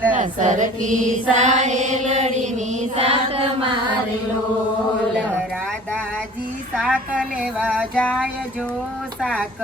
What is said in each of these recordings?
સરખી સાહેલડીની સાથ મારે લોલ રાધાજી શાક લેવા જાય જો શાક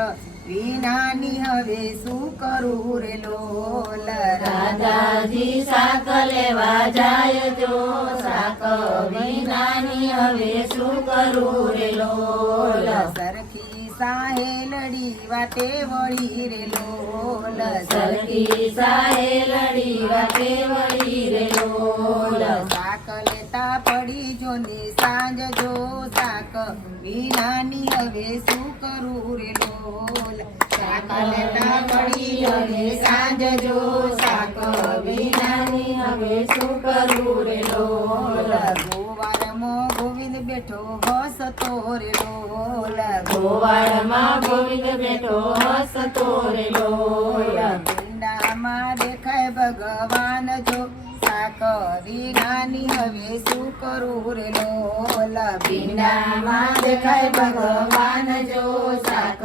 વિનાની હવે શું કરું રે લોલ રાધાજી શાક લેવા જાય જો શાક વિનાની હવે શું કરું રે લોલ સરખી સાહેલડી વાતે વળી રે લોલ સરખી સાહેલડી વાતે વળી રે લોલ શાક લેતા પડી જો ને સાંજ જો શાક વિનાની હવે શું કરું રે લોલ શાક લેતા પડી જો ને સાંજ જો શાક વિનાની હવે શું કરું રે લોલ ગોવાળમાં ગોવિંદ બેઠો હસતો રે લોલ ગોવાળમાં ગોવિંદ બેઠો હસતો રે લોલ પીંડામાં દેખાય ભગવાન જો શાક વિનાની હવે શું કરું રે લોલ પીંડામાં દેખાય ભગવાન જો શાક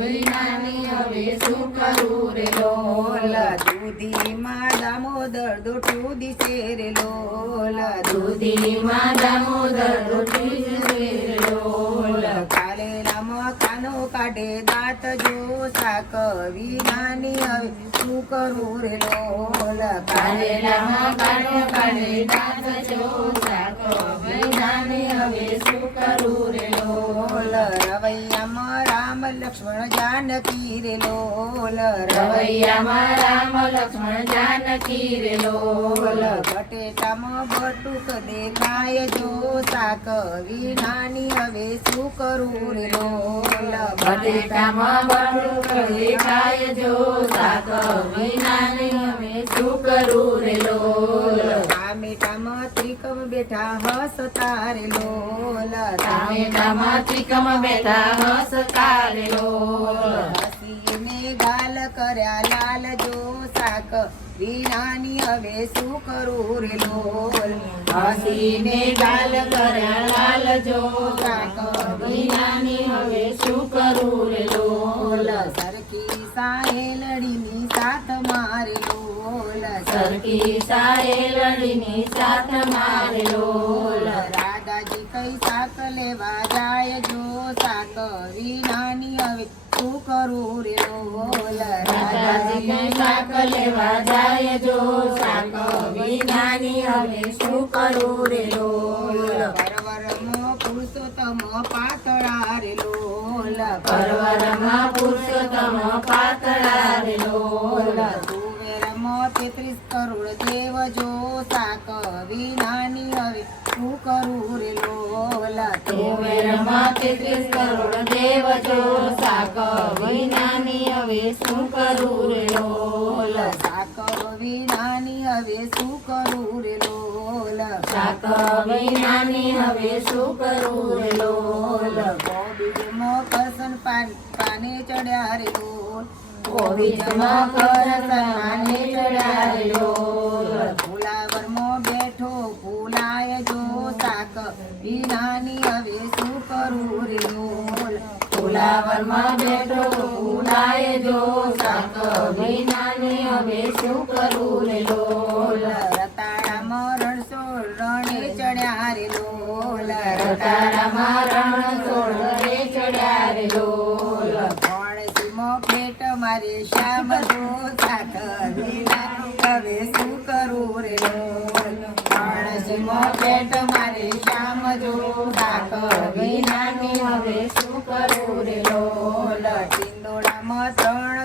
વિનાની હવે શું કરું રે લોલ દૂધીમાં દામોદર દોટું દિશે રે લોલ દૂધીમાં દામોદર દોટી રે લોલ કાલેલામાં કાનો કાઢે દાંત જો શાક વિનાની હવે શું કરું રે લોલ કારેલામાં કાનો કાઢે દાંત જો શાક વિનાની હવે શું કરું રે લોલ રવૈયામાં રામ લક્ષ્મણ જાનકી રે લોલ રવૈયામાં રામ લક્ષ્મણ જાનકી રે લોલ બટેટામાં બટુક દેખાય જો શાક વિનાની હવે શું કરું રે લોલ બટેટામાં બટુક દેખાય જો શાક વિનાની હવે શું કરું રે લોલ ટામેટામાં ત્રિકમ બેઠા હસતા રે લોલ ટામેટામાં ત્રિકમ બેઠા હસતા રે લોલ હસીને ગાલ કર્યા લાલ જો શાક વિનાની હવે શું કરું રે લોલ હસીને ગાલ કર્યા લાલ જો શાક વિનાની હવે શું કરું રે લોલ સરખી સાહેલડીની સાથ મારે લોલ સરખી સાહેલડીની સાથ મારે લોલ રાધાજી કઈ શાક લેવા જાય જો શાક વિનાની હવે શું કરું રે લોલ રાધાજીને શાક લેવા જાય જો શાક વિનાની હવે શું કરું રે લોલ પરવરમાં પુરુષોત્તમ પાતળા રે લોલ પરવરમાં પુરુષોત્તમ પાતળા રે લોલ તુવેરમાં 33 કરોડ દેવ જો શાક વિનાની હવે શું કરું રે લોલ તુવેરમાં 33 કરોડ દેવ જો શાક વિનાની હવે શું કરું રે લોલ શાક વિનાની હવે શું કરું રે લોલ શાક વિનાની હવે શું કરું રે લોલ કોબીજમાં કરસન પાને ચડ્યા રે લોલ કોબીજમાં કરસન પાને ચડ્યા રે લોલ ફુલાવરમાં બેઠો ફૂલાય જો શાક વિનાની હવે શું કરું રે લોલ ફુલાવરમાં બેઠો ફૂલાય જો શાક વિનાની હવે શું કરું રે લોલ રતાળામાં રણછોડ રણે ચડ્યા રે લોલ રતાળામાં રણછોડ રે ચડ્યા રે લોલ ગણેશમાં ફેટ મારે શ્યામ જો શાક વિનાની હવે શું કરું રે લોલ ગણેશમાં ફેટ મારે શ્યામ જો શાક વિનાની હવે શું કરું રે લોલ ટિંડોળામાં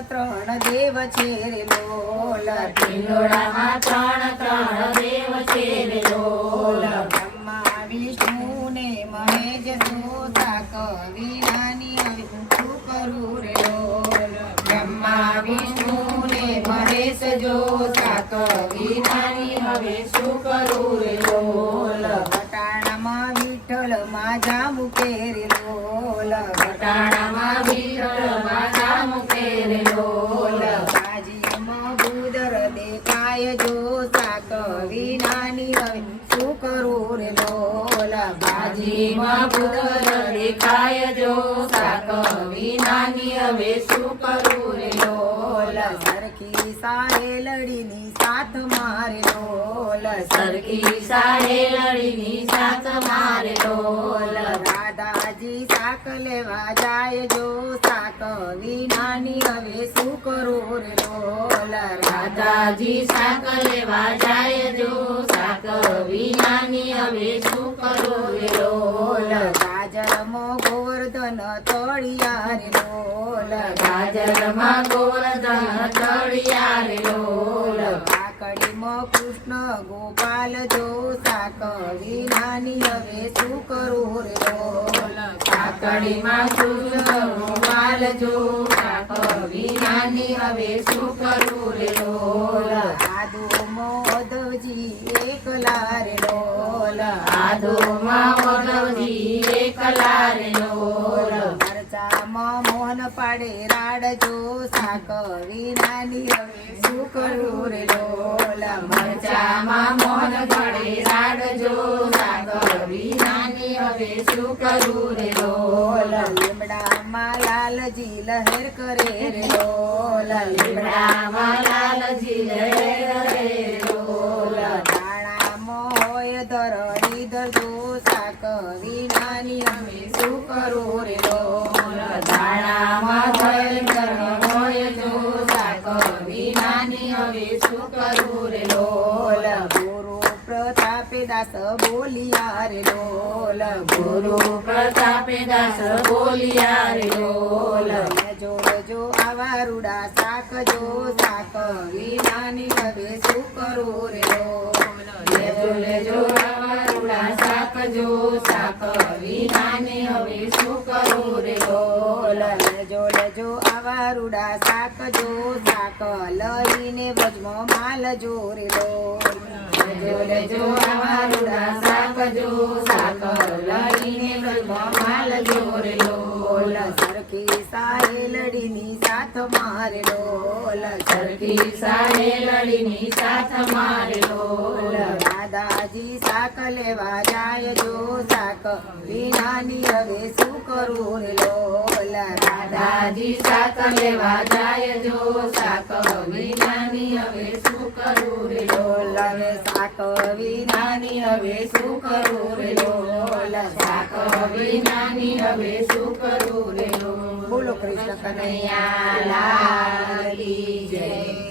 ત્રણ દેવ છે રે લોલ ટિંડોળામાં ત્રણ દેવ છે રે લોલ બ્રહ્મા વિષ્ણુ ને મહેશ જો શાક વિનાની હવે શું કરું રે લોલ બ્રહ્મા વિષ્ણુ ને મહેશ જો શાક વિનાની હવે શું કરું રે લોલ વટાણામાં વિઠ્ઠલ માજા મૂકે રે લોલ વટાણામાં વિઠ્ઠલ માતા મૂકે રે લોલ ભાજીમાં ગુદર દેખાય જો શાક વિનાની હવે શું કરું રે લોલ ભાજીમાં ગુદર દેખાય જો શાક વિનાની હવે શું કરું રે લોલ સરખી સરખી સાહેલડીની સાથ મારે ઢોલ સરખી સાહેલડીની સાથ મારે ઢોલ રાધાજી શાક લેવા જાય જો શાક વિનાની હવે શું કરું રે ઢોલ રાધાજી શાક લેવા જાય જો શાક વિનાની હવે શું કરું રે ઢોલ ગાજરમાં ગોવર્ધન તળિયા રે ઢોલ ગાજરમાં ગોવર્ધન તળિયા રે ઢોલ કાકડીમાં કૃષ્ણ ગોપાલ જો શાક વિનાની હવે શું કરું રે ઢોલ કાકડીમાં કૃષ્ણ ગોપાલ જો શાક વિનાની હવે શું કરું રે ઢોલ આદુમાં ઉદ્ધવજી એકલા રે ઢોલ આદુમાં ઉદ્ધવજી એકલા રે ઢોલ મરચામાં મોહન પાડે રાડ જો શાક વિનાની હવે શું કરું રે ઢોલ મરચામાં મોહન પડે રાડજો શાક વિનાની હવે શું કરું રે ઢોલ લીમડામાં લાલજી લહેર કરે રે ઢોલ લીમડામાં લાલજી લહેર રે ઢોલ દાણામાં હોય ધરણી ધરજો શાક વિનાની હવે શું કરું રે ઢોલ દાણામાં ભયંકર હોય જો શાક વિનાની હવે શું કરું રે ઢોલ ગુરુ પ્રતાપે દાસ બોલિયા રે ઢોલ ગુરુ પ્રતાપે દાસ બોલિયા રે ઢોલ જો જો આવા રૂડા શાક જો શાક વિનાની હવે શું કરું રે ઢોલ લેજો લેજો આવારુડા શાક જો શાક વિનાની હવે શું કરું રે ઢોલ લેજો લેજો આવા રૂડા શાક જો શાક લઈને વ્રજમાં માલ જો રે ઢોલ લેજો લેજો આવારુડા શાક જો શાક લઈને વ્રજમાં માલ જો રે ઢોલ સરખી સાહેલડીની સાથ મારે ઢોલ સરખી સાહેલડીની સાથ મારે ઢોલ દાદાજી શાક લેવા જાય જો શાક વિનાની હવે શું કરું રે ઢોલ દાદાજી શાક લેવા જાય જો શાક વિનાની હવે શું કરું રે ઢોલ હવે શાક વિનાની હવે શું કરું રે ઢોલ શાક વિનાની હવે શું કરું રે ઢોલ બોલો કૃષ્ણ કનૈયા કનૈયા લાલ કી જય